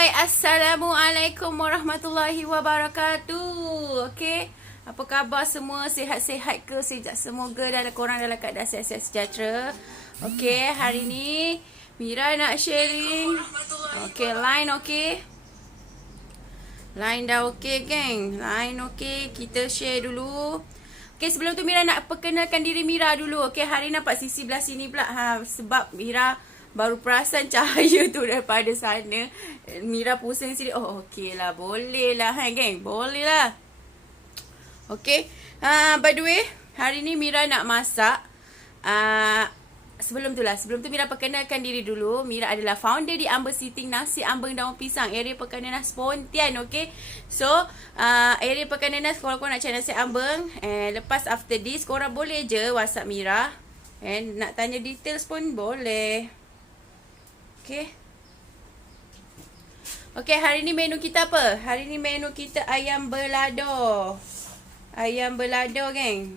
Hai, Assalamualaikum warahmatullahi wabarakatuh. Okey, apa khabar semua? Sihat-sihat ke? Semoga korang dalam keadaan sihat-sihat sejahtera. Okey, hari ni Mira nak sharing. Okey, line okey. Line dah okey, geng. Line okey, kita share dulu. Okey, sebelum tu Mira nak perkenalkan diri Mira dulu. Okey, hari nampak sisi belah sini pula. Sebab Mira baru perasan cahaya tu daripada sana. Mira pusing sini. Oh, okey lah. Boleh lah, geng. Boleh lah. Okey. By the way, hari ni Mira nak masak. Sebelum tu Mira perkenalkan diri dulu. Mira adalah founder di Amber Sitting Nasi Ambeng Daun Pisang, area Pekanbaran Pontian. Okay, so area Pekanbaran, kalau korang nak cari nasi ambeng, lepas after this korang boleh je WhatsApp Mira, nak tanya details pun boleh. Okay. Okay, hari ni menu kita apa? Hari ni menu kita ayam belado. Ayam belado, geng.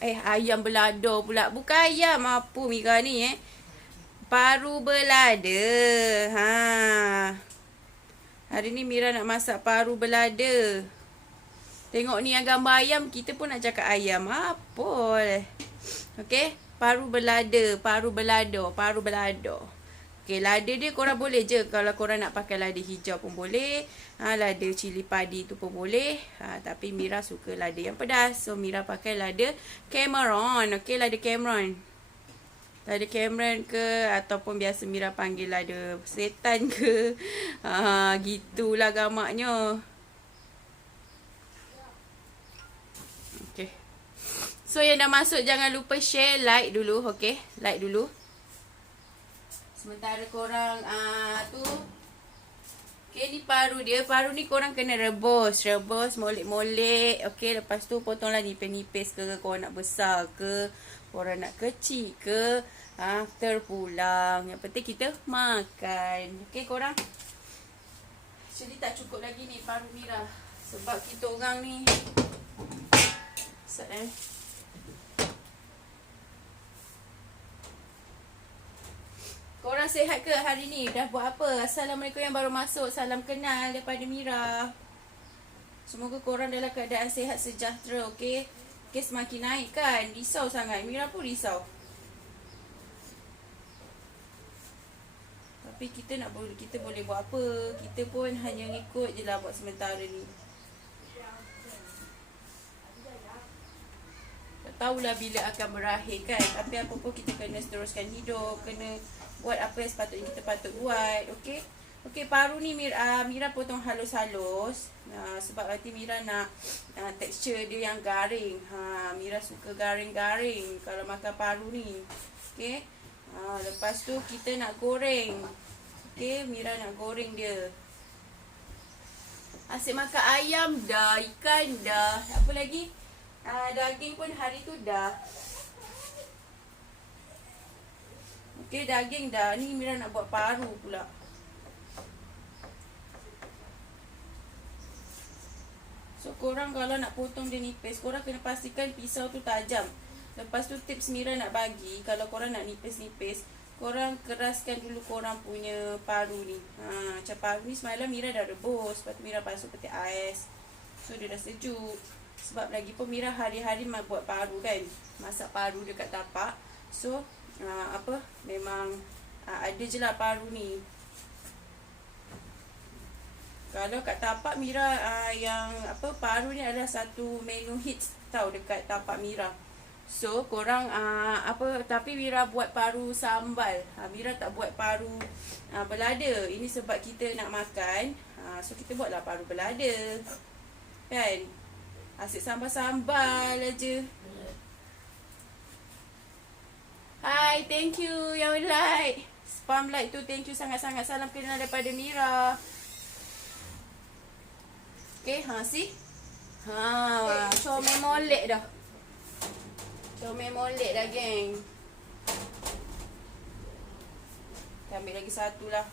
Ayam belado pula. Bukan ayam apa Mira ni, paru belada. Hari ni Mira nak masak paru belada. Tengok ni yang gambar ayam, kita pun nak cakap ayam. Apa? Okay, paru belada, paru belado. Okay, lada dia korang boleh je. Kalau korang nak pakai lada hijau pun boleh. Lada cili padi tu pun boleh. Tapi Mira suka lada yang pedas. So Mira pakai lada Cameron. Okay, lada Cameron. Lada Cameron ke, ataupun biasa Mira panggil lada setan ke. Gitulah gamaknya. Okay. So yang dah masuk jangan lupa share, like dulu. Okay, like dulu. Sementara korang tu. Okay, ni paru dia. Paru ni korang kena rebus. Rebus, molek-molek. Okay, lepas tu potonglah nipis-nipis ke. Korang nak besar ke, korang nak kecil ke, terpulang. Yang penting kita makan. Okay, korang. Actually tak cukup lagi ni paru Mira. Sebab kita orang ni Korang sihat ke hari ni? Dah buat apa? Assalamualaikum yang baru masuk. Salam kenal daripada Mira. Semoga korang dalam keadaan sihat sejahtera, okey? Kes makin naik kan? Risau sangat. Mira pun risau. Tapi kita boleh buat apa? Kita pun hanya ikut je lah buat sementara ni. Tak tahulah bila akan berakhir kan? Tapi apa pun kita kena teruskan hidup. Kena buat apa yang sepatutnya kita patut buat. Okey. Okey, paru ni Mira potong halus-halus. Sebab nanti Mira nak tekstur dia yang garing. Mira suka garing-garing kalau makan paru ni. Okey. Lepas tu kita nak goreng. Okey, Mira nak goreng dia. Asyik makan ayam dah, ikan dah. Apa lagi? Daging pun hari tu dah. Okay, daging dah. Ni Mira nak buat paru pula. So, korang kalau nak potong dia nipis, korang kena pastikan pisau tu tajam. Lepas tu tips Mira nak bagi, kalau korang nak nipis-nipis, korang keraskan dulu korang punya paru ni. Macam paru ni semalam Mira dah rebus. Lepas tu Mira basuh peti ais. So, dia dah sejuk. Sebab lagi pun Mira hari-hari buat paru kan. Masak paru dekat tapak. So, memang ada je lah paru ni. Kalau kat tapak Mira, paru ni adalah satu menu hits tau dekat tapak Mira. So korang tapi Mira buat paru sambal. Mira tak buat paru belada. Ini sebab kita nak makan. So kita buatlah paru belada. Kan? Asyik sambal-sambal aja. Hai, thank you yang like. Spam like tu, thank you sangat-sangat. Salam kenal daripada Mira. Okay, see? Comel molek dah. Comel molek dah, geng. Kita ambil lagi satu lah.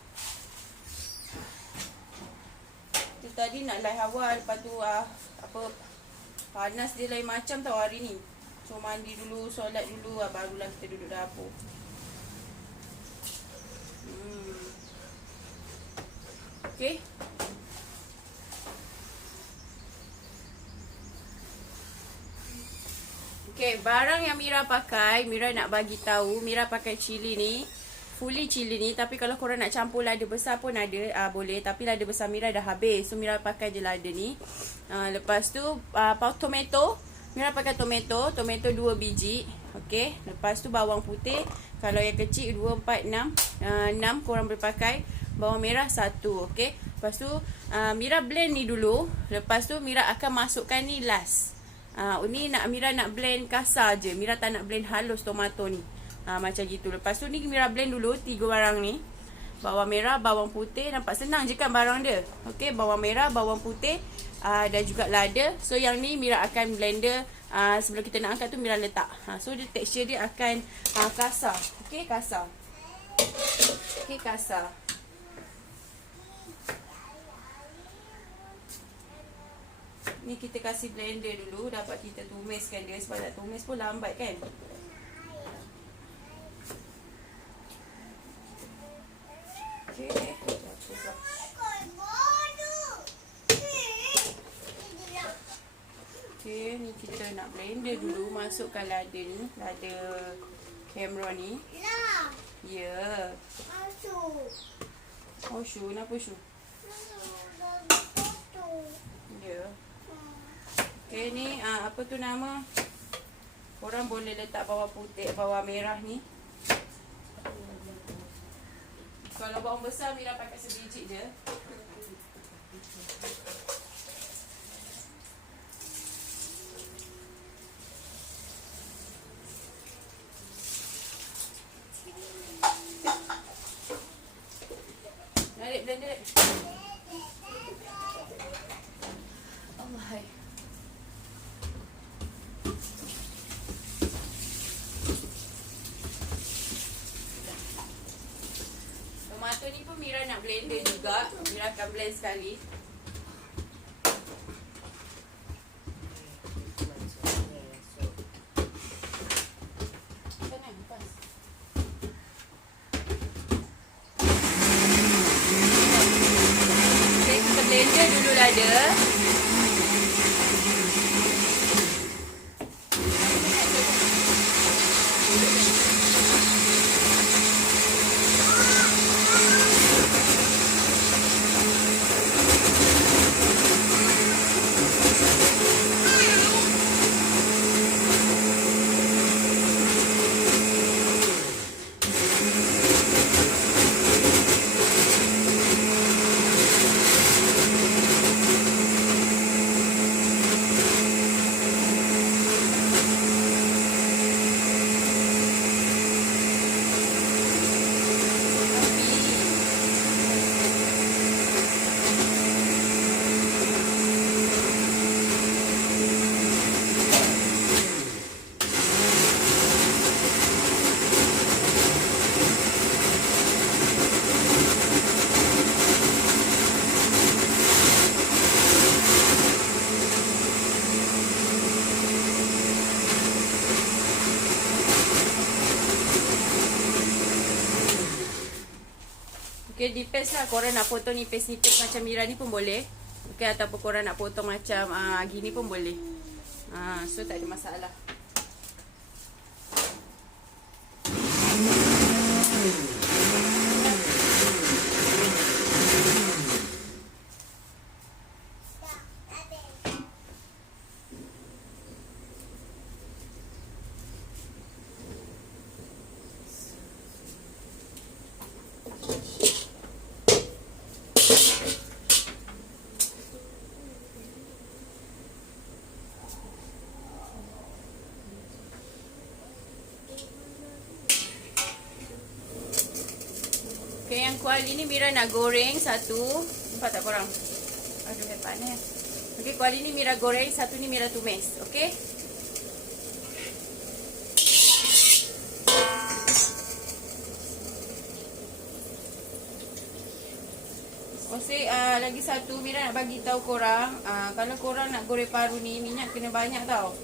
Tu tadi nak live awal. Lepas tu, panas dia lain macam tau hari ni. So mandi dulu, solat dulu, barulah kita duduk dapur. Okey. Okey, barang yang Mira pakai, Mira nak bagi tahu, Mira pakai cili ni, fully cili ni, tapi kalau korang nak campur lada besar pun ada, boleh, tapi lada besar Mira dah habis. So Mira pakai je lada ni. Lepas tu tomato, Mira pakai tomato 2 biji. Okey, lepas tu bawang putih, kalau yang kecil 2 4 6 korang boleh pakai. Bawang merah 1, okey. Lepas tu Mira blend ni dulu, lepas tu Mira akan masukkan ni last. Ni Mira nak blend kasar je. Mira tak nak blend halus tomato ni. Macam gitu. Lepas tu ni Mira blend dulu 3 barang ni. Bawang merah, bawang putih. Nampak senang je kan barang dia. Okey, bawang merah, bawang putih, dan juga lada. So yang ni Mira akan blender. Sebelum kita nak angkat tu Mira letak. So dia tekstur dia akan kasar. Okey, kasar. Okey, kasar. Ni kita kasih blender dulu. Dapat kita tumiskan dia. Sebab nak tumis pun lambat kan. Okay. Okay, ni kita nak blender dulu. Masukkan lada ni. Lada Cameron ni. Ya. Oh, Shu. Kenapa Shu? Ya. Okay, ni apa tu nama? Korang boleh letak bawang putih, bawang merah ni. Kalau bawang besar Mira pakai sebiji je. Narik blender. Allah hai. Tomato ni pun Mira nak blender juga. Mira akan blend sekali. Okay, kita blender dulu lada. Okay, depends lah. Korang nak potong nipis-nipis macam Mira ni pun boleh. Okay, ataupun korang nak potong macam gini pun boleh. So tak ada masalah. Okay, yang kuali ni Mira nak goreng satu. Nampak tak korang? Aduh, panas. Okay, kuali ni Mira goreng, satu ni Mira tumis. Okay? Okay, lagi satu Mira nak bagi tahu korang, kalau korang nak goreng paru ni, minyak kena banyak tau.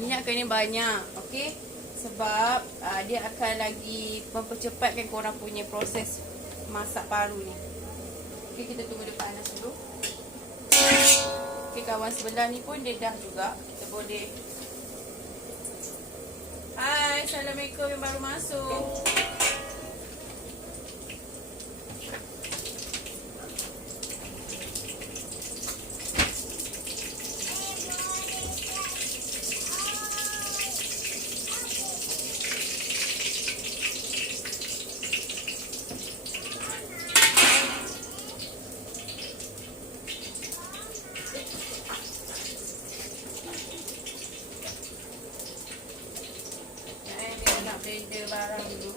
Minyak kena banyak. Okay? Sebab dia akan lagi mempercepatkan korang punya proses masak paru ni. Okay, kita tunggu dia panas dulu. Okay, kawan sebelah ni pun dia dah juga. Kita boleh. Hai, Assalamualaikum yang baru masuk. Blender barang dulu.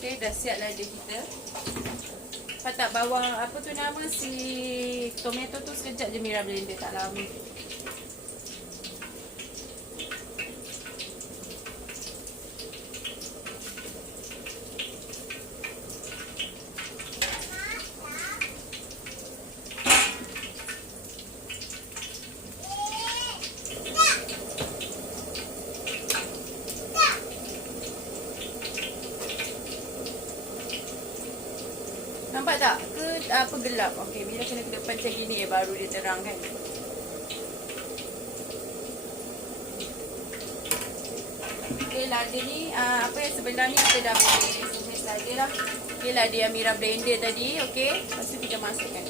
Okay, dah siap lah dia kita. Patut bawang apa tu nama si tomato tu sekejap je Mira blender, tak lama. Nampak tak? Ke apa gelap? Okey, Mira kena ke depan macam gini baru dia terang kan. Okey, lada ni apa yang sebelah ni kita dah boleh tumis lagi lah. Okey, lada yang Mira blender tadi, okey. Lepas tu kita masukkan.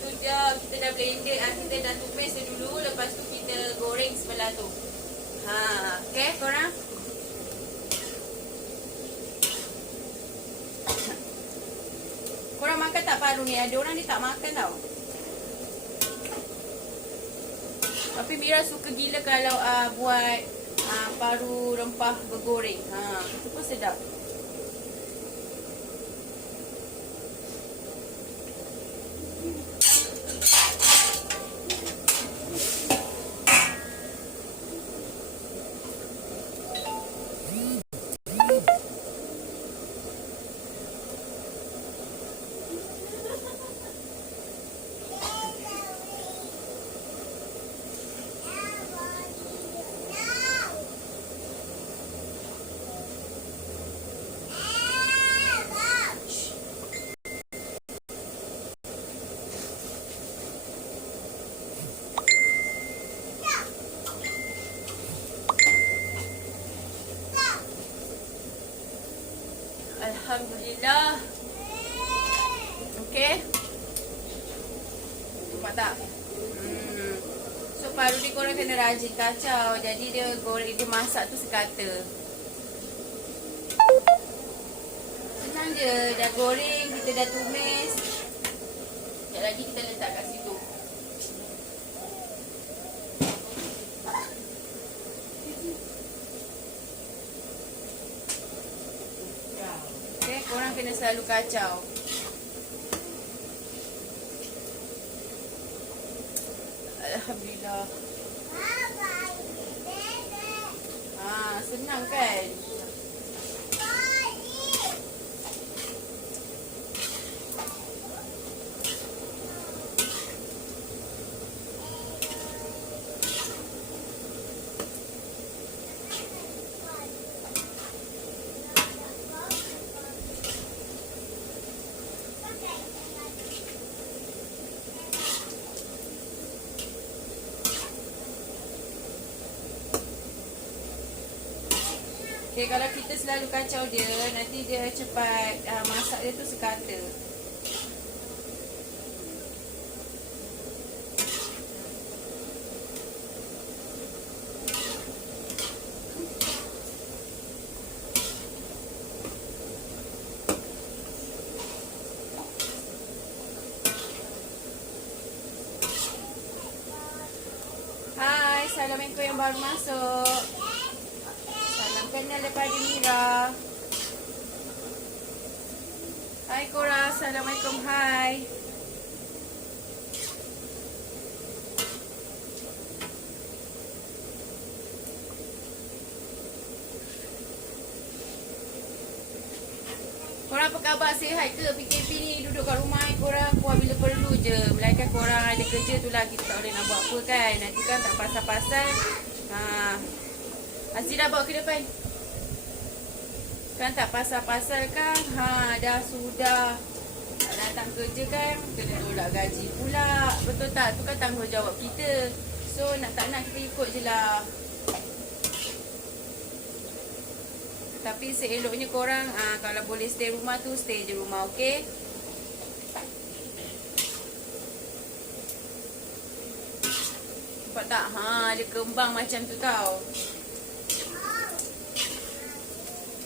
Tu je kita dah blender, kita dah tumis dia dulu, lepas tu kita goreng sebelah tu. Okey korang. Korang makan tak paru ni? Ada orang ni tak makan tau. Tapi Mira suka gila kalau buat paru rempah bergoreng. Itu pun sedap. Alhamdulillah. Okey. Nampak tak? So paru ni korang kena rajin kacau. Jadi dia goreng, dia masak tu sekata. Senang je. Dah goreng, kita dah tumis. Sekejap lagi kita letak kat situ. Korang kena selalu kacau. Alhamdulillah. Senang kan? Okay, kalau kita selalu kacau dia, nanti dia cepat masak dia tu sekata. Hai, Assalamualaikum yang baru masuk. Kenal daripada Mira. Hai Cora, Assalamualaikum, hai. khabar sihat ke PKP ni? Duduk kat rumah ni korang kuat bila perlu je. Melainkan korang ada kerja tu lah, kita tak boleh nak buat apa kan. Nanti kan tak pasal-pasal. Azira bawa ke depan. Kan tak pasal-pasal kan. Dah sudah datang kerja kan, kena tolak gaji pula. Betul tak? Tu kan tanggungjawab kita. So nak tak nak kita ikut je lah. Tapi seeloknya korang kalau boleh stay rumah tu, stay je rumah, okey? Nampak tak? Dia kembang macam tu tau.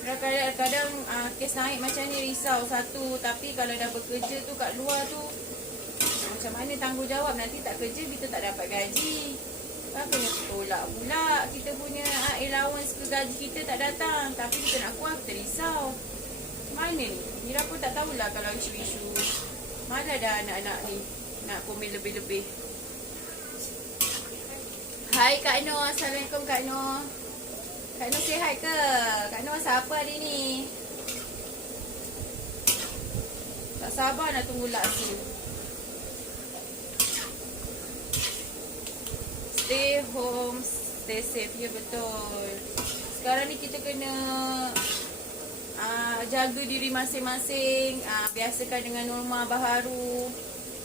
Kadang-kadang kes naik macam ni risau satu. Tapi kalau dah bekerja tu kat luar tu, macam mana tanggungjawab? Nanti tak kerja, kita tak dapat gaji. Kena tolak pula kita punya allowance ke gaji kita tak datang. Tapi kita nak kuat, kita risau. Mana ni? Mira pun tak tahulah kalau isu-isu. Mana dah anak-anak ni nak komen lebih-lebih. Hai Kak Noh. Assalamualaikum Kak Noh. Kak Noh sihat ke? Kak Noh siapa hari ni? Tak sabar nak tunggu laksa. Stay home, stay safe. Ya betul. Sekarang ni kita kena jaga diri masing-masing. Biasakan dengan norma baharu.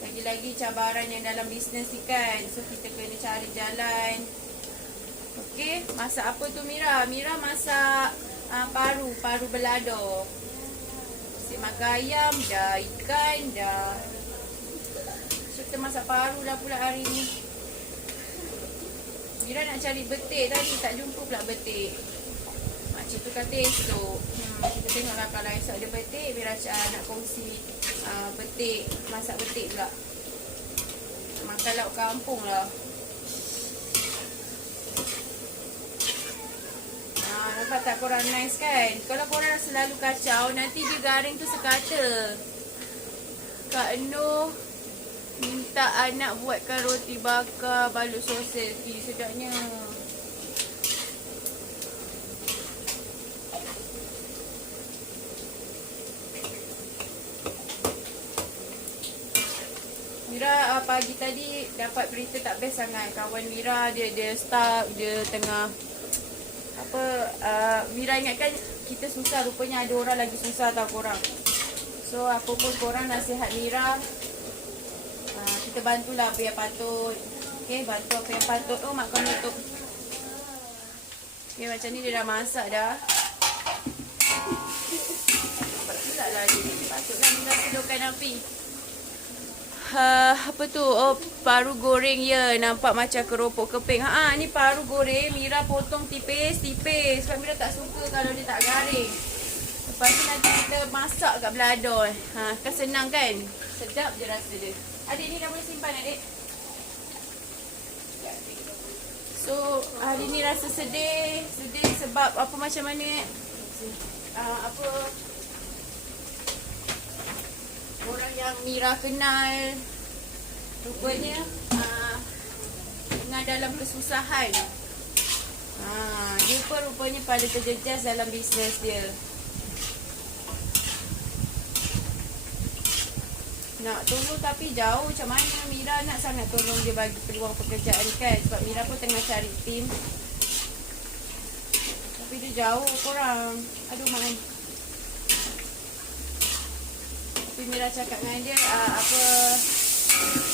Lagi-lagi cabaran yang dalam bisnes ni kan. So kita kena cari jalan. Okey, masak apa tu Mira? Mira masak paru belado. Asyik makan ayam dah, ikan dah. So kita masak paru lah pula hari ni. Mira nak cari betik tadi, tak jumpa pula betik. Makcik tu kata esok. Kita tengoklah kalau esok ada betik, Mira nak kongsi betik, masak betik pula. Makan lauk kampung lah. Nampak tak korang nice kan? Kalau korang selalu kacau, nanti dia garing tu sekata. Kak Noh minta anak buatkan roti bakar balut sosis. Sedapnya. Mira pagi tadi dapat berita tak best sangat. Kawan Mira dia stuck, dia tengah Mira ingatkan kita susah, rupanya ada orang lagi susah tau korang. So apa pun korang nasihat Mira, kita bantulah apa yang patut. Okay, bantu apa yang patut. Oh, mak kau tutup. Okay, macam ni dia dah masak dah. Nampak pula lah dia. Patutlah Mira sedurkan api. Apa tu? Oh, paru goreng ya. Nampak macam keropok keping. Ni paru goreng. Mira potong tipis-tipis. Sebab Mira tak suka kalau dia tak garing. Lepas tu nanti kita masak kat belado. Kan senang kan? Sedap je rasa dia. Adik ni dah boleh simpan adik. So hari ni rasa sedih. Sedih sebab apa macam mana orang yang Mira kenal rupanya tengah dalam kesusahan. Dia pun rupanya pada terjejas dalam bisnes dia. Nak tolong tapi jauh. Macam mana Mira nak sangat tolong dia bagi peluang pekerjaan kan. Sebab Mira pun tengah cari tim. Tapi dia jauh korang. Aduh mak. Tapi Mira cakap dengan dia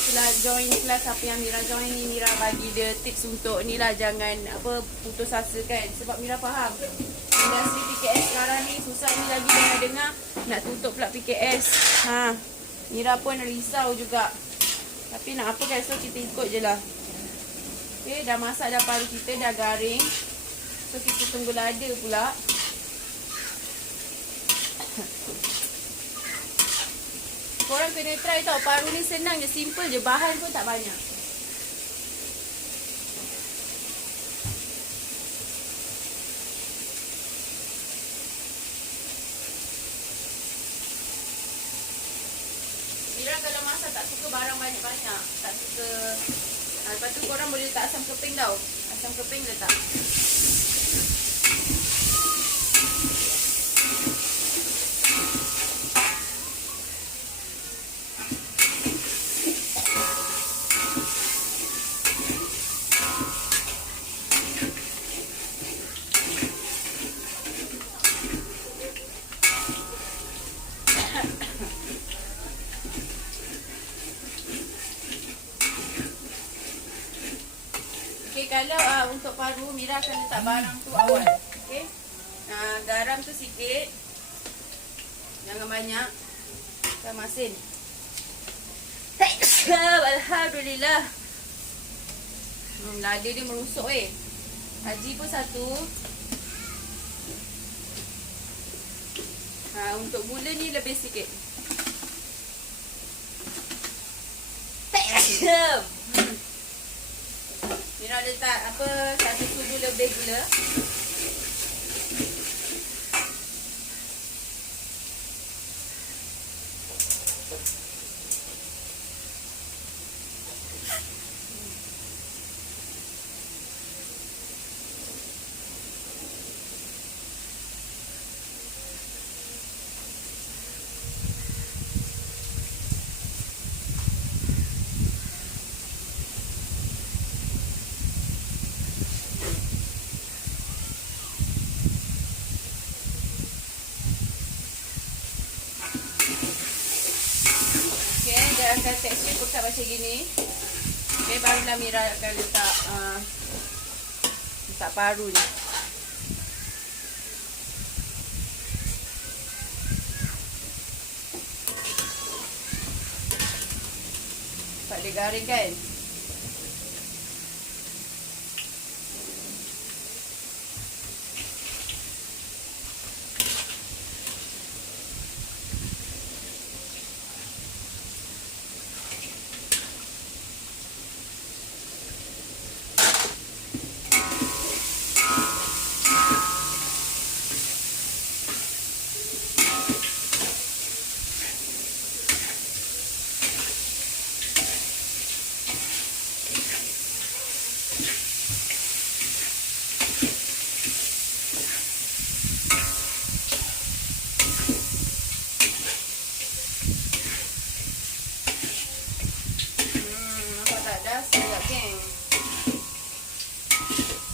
setelah join kelas apa yang Mira join ni, Mira bagi dia tips untuk ni lah, jangan putus asa kan. Sebab Mira faham industri PKS sekarang ni susah ni, lagi dengar-dengar nak tutup pula PKS. Mira pun risau juga. Tapi nak apa kan, so kita ikut je lah. Okay, dah masak dah paru kita, dah garing. So kita tunggu lada pula. Korang kena try tau, paru ni senang je, simple je, bahan pun tak banyak. Mira kalau masak tak suka barang banyak-banyak. Tak suka. Lepas tu korang boleh letak asam keping tau. Asam keping letak. kalau untuk paru, Mira akan letak barang tu awal. Okey. Garam tu sikit. Jangan banyak. Kita masin. Alhamdulillah. Lada dia merusuk Haji pun satu. Untuk gula ni lebih sikit. Mira letak satu sudu lebih gula. Dia akan tekstur pekat macam gini. Okay, barulah Mira akan letak paru ni. Nampak dia garing kan?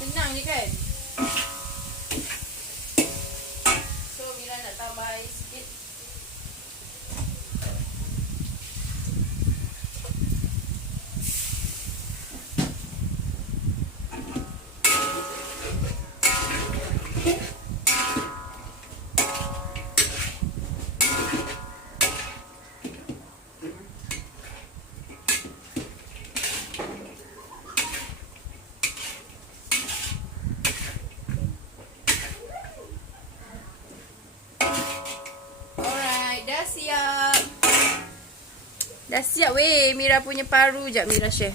Senang je kan? So Mira nak tambah air sikit. Dah siap weh Mira punya paru. Sekejap Mira share.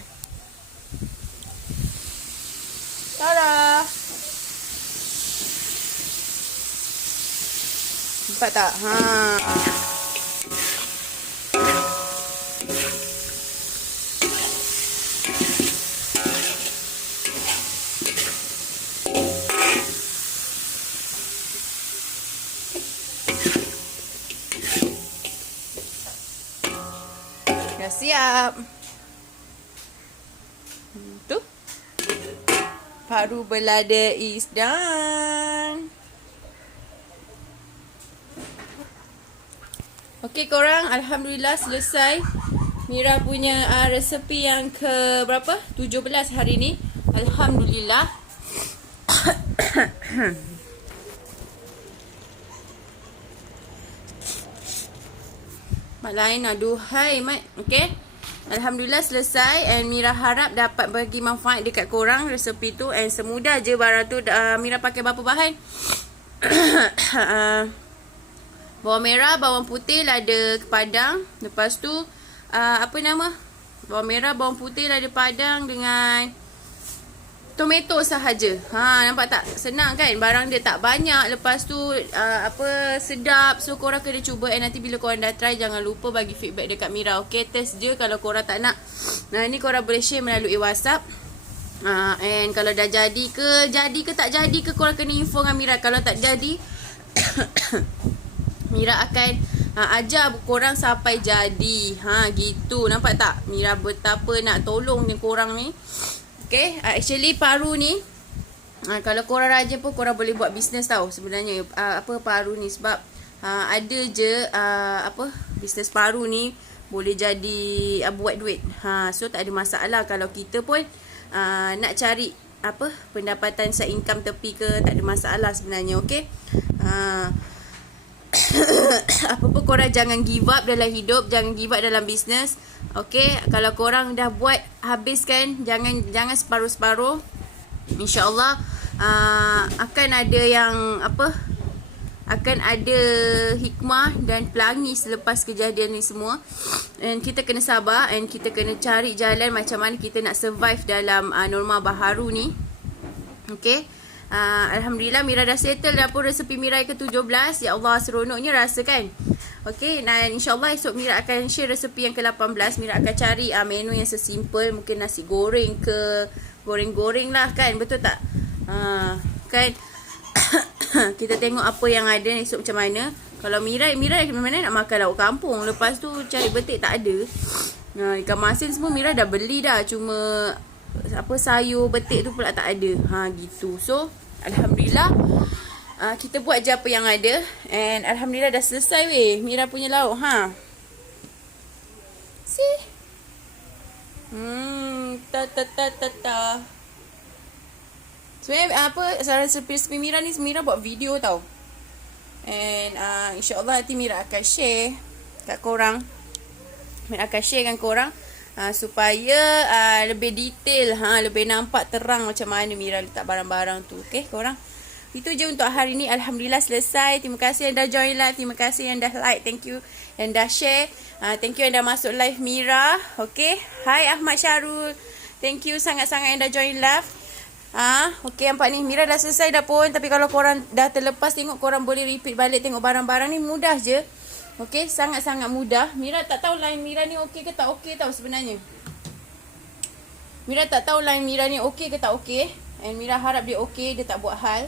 Tada. Nampak tak? Dah siap. Tu. Paru belada is done. Okey korang, alhamdulillah selesai Mira punya resepi yang ke berapa? 17 hari ni. Alhamdulillah. Mak lain aduhai mat. Okey. Alhamdulillah selesai and Mira harap dapat bagi manfaat dekat korang resepi tu, and semudah je barang tu. Mira pakai berapa bahan? Bawang merah, bawang putih, lada padang. Lepas tu bawang merah, bawang putih, lada padang dengan tomato sahaja. Nampak tak? Senang kan? Barang dia tak banyak. Lepas tu sedap. So korang kena cuba, and nanti bila korang dah try jangan lupa bagi feedback dekat Mira. Okay, test je. Kalau korang tak nak, ni korang boleh share melalui WhatsApp. And kalau dah jadi ke tak jadi ke, korang kena info dengan Mira. Kalau tak jadi Mira akan ajar korang sampai jadi. Gitu. Nampak tak? Mira betapa nak tolong ni korang ni. Okay, actually paru ni kalau korang rajin pun korang boleh buat bisnes tau sebenarnya. Paru ni sebab ada je bisnes paru ni boleh jadi buat duit. So tak ada masalah kalau kita pun nak cari pendapatan side income tepi ke, tak ada masalah sebenarnya. Okay, apa-apa korang jangan give up dalam hidup, jangan give up dalam bisnes. Okay, kalau korang dah buat, habiskan, jangan separuh-separuh. InsyaAllah akan ada yang akan ada hikmah dan pelangi selepas kejadian ni semua. And kita kena sabar, and kita kena cari jalan macam mana kita nak survive dalam norma baharu ni. Okay, Alhamdulillah Mira dah settle dapur resepi Mira yang ke-17. Ya Allah, seronoknya rasa kan. Okay, dan insyaAllah esok Mira akan share resepi yang ke-18. Mira akan cari menu yang sesimple, mungkin nasi goreng ke, goreng-goreng lah kan, betul tak? Kan kita tengok apa yang ada esok macam mana. Kalau Mira macam mana nak makan lauk kampung, lepas tu cari betik tak ada. Ikan masin semua Mira dah beli dah, cuma sayur betik tu pula tak ada. Gitu. So Alhamdulillah, kita buat je apa yang ada. And Alhamdulillah dah selesai weh Mira punya lauk. See? Ta. Sebenarnya resepi Mira ni Mira buat video tau. And insyaAllah nanti Mira akan share kat korang. Mira akan share dengan korang supaya lebih detail, lebih nampak terang macam mana Mira letak barang-barang tu. Okay korang, itu je untuk hari ni. Alhamdulillah selesai. Terima kasih yang dah join live, terima kasih yang dah like, thank you yang dah share, thank you yang dah masuk live Mira. Okay, hai Ahmad Syarul, thank you sangat-sangat yang dah join live. Okay, nampak ni Mira dah selesai dah pun. Tapi kalau korang dah terlepas tengok, korang boleh repeat balik tengok barang-barang ni, mudah je. Okay, sangat-sangat mudah. Mira tak tahu line Mira ni okey ke tak okey tau sebenarnya. Mira tak tahu line Mira ni okey ke tak okey. And Mira harap dia okey, dia tak buat hal.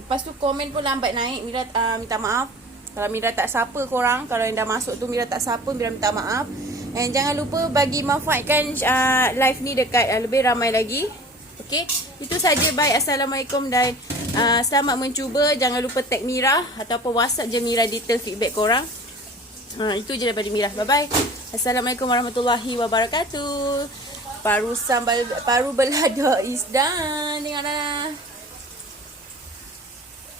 Lepas tu komen pun lambat naik. Mira minta maaf kalau Mira tak sapa korang. Kalau yang dah masuk tu Mira tak sapa, Mira minta maaf. And jangan lupa bagi manfaatkan live ni dekat lebih ramai lagi. Okay, itu saja. Bye, Assalamualaikum dan selamat mencuba. Jangan lupa tag Mira ataupun WhatsApp je Mira detail feedback korang. Itu je daripada Mira. Bye bye. Assalamualaikum warahmatullahi wabarakatuh. Paru balado is done. Tengok dah.